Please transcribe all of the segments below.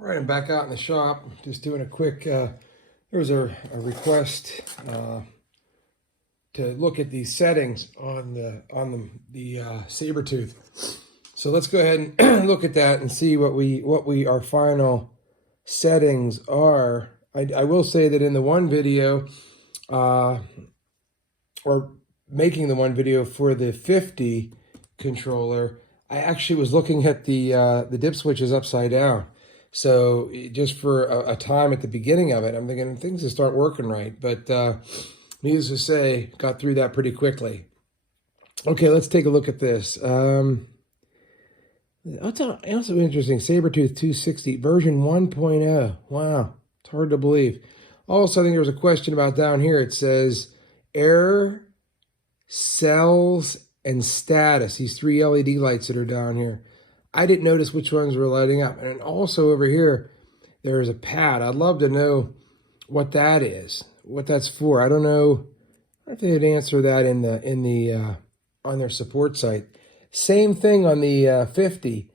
All right, I'm back out in the shop, just doing a quick, there was a request to look at these settings on the Sabertooth. So let's go ahead and look at that and see what our final settings are. I will say that in the one video, or making the one video for the 50 controller, I actually was looking at the dip switches upside down. So just for a time at the beginning of it, I'm thinking things will start working right. But needless to say, got through that pretty quickly. Okay, let's take a look at this. Also interesting, Sabertooth 260 version 1.0. Wow, it's hard to believe. Also, I think there was a question about down here. It says error, cells, and status. These three LED lights that are down here. I didn't notice which ones were lighting up. And also over here, there's a pad. I'd love to know what that is, what that's for. I don't know if they'd answer that in the on their support site. Same thing on the 50,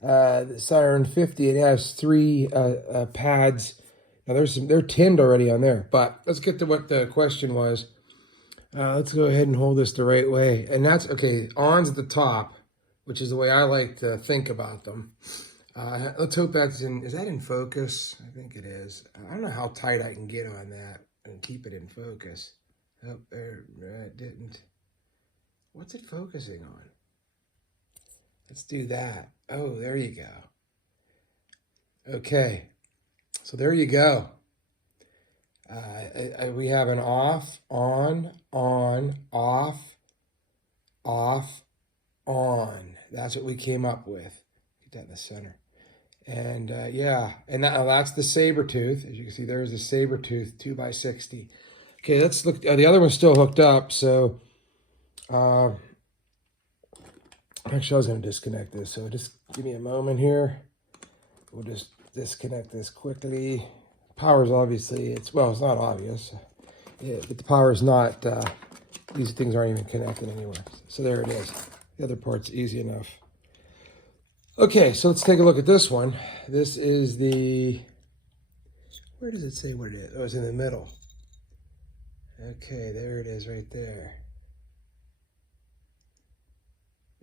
the Siren 50. It has three pads. Now they're tinned already on there. But let's get to what the question was. Let's go ahead and hold this the right way. And that's okay. On's at the top, which is the way I like to think about them. Let's hope that's is that in focus? I think it is. I don't know how tight I can get on that and keep it in focus. Oh, there, it didn't. What's it focusing on? Let's do that. Oh, there you go. Okay, so there you go. We have an off, on, off, off, on. That's what we came up with. Get that in the center. And yeah, and that's the Sabertooth. As you can see, there's the Sabertooth 2x60. Okay, let's look. The other one's still hooked up, so actually I was going to disconnect this, so just give me a moment here. We'll just disconnect this quickly. Power's obviously, it's not obvious. Yeah, but the power is not, these things aren't even connected anywhere. So there it is. The other part's easy enough. Okay, so let's take a look at this one. This is the, where does it say what it is? Oh, it's in the middle. Okay, there it is right there.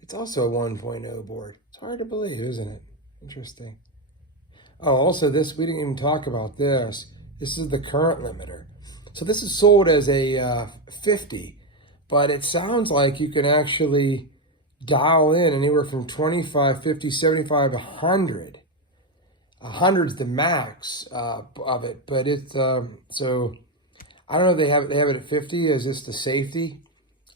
It's also a 1.0 board. It's hard to believe, isn't it? Interesting. Oh, also this, we didn't even talk about this. This is the current limiter. So this is sold as a 50, but it sounds like you can actually dial in anywhere from 25, 50, 75, 100. 100's the max of it, but it's, so I don't know if they have it at 50. Is this the safety?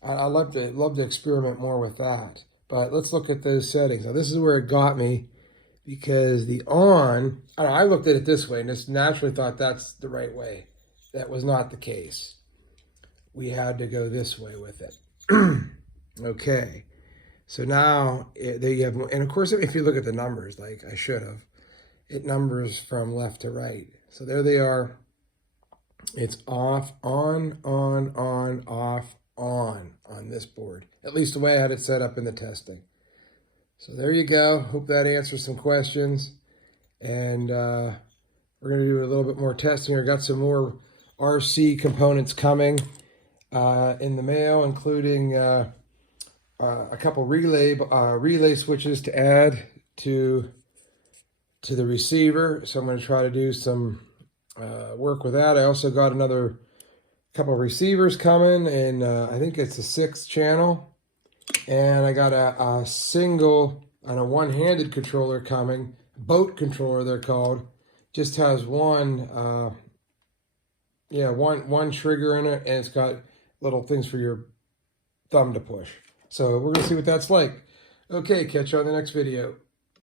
I'd love to experiment more with that. But let's look at those settings. Now this is where it got me, because the on, I looked at it this way and just naturally thought that's the right way. That was not the case. We had to go this way with it. Okay, so now there you have, and of course if you look at the numbers, like I should have, it numbers from left to right. So there they are. It's off, on, off, on this board. At least the way I had it set up in the testing. So there you go. Hope that answers some questions. And we're going to do a little bit more testing. I got some more RC components coming in the mail, including a couple relay switches to add to the receiver. So I'm going to try to do some work with that. I also got another couple receivers coming, and I think it's a 6th channel. And I got a single and a one-handed controller coming, boat controller they're called. Just has one trigger in it, and it's got little things for your thumb to push. So we're gonna see what that's like. Okay, catch you on the next video.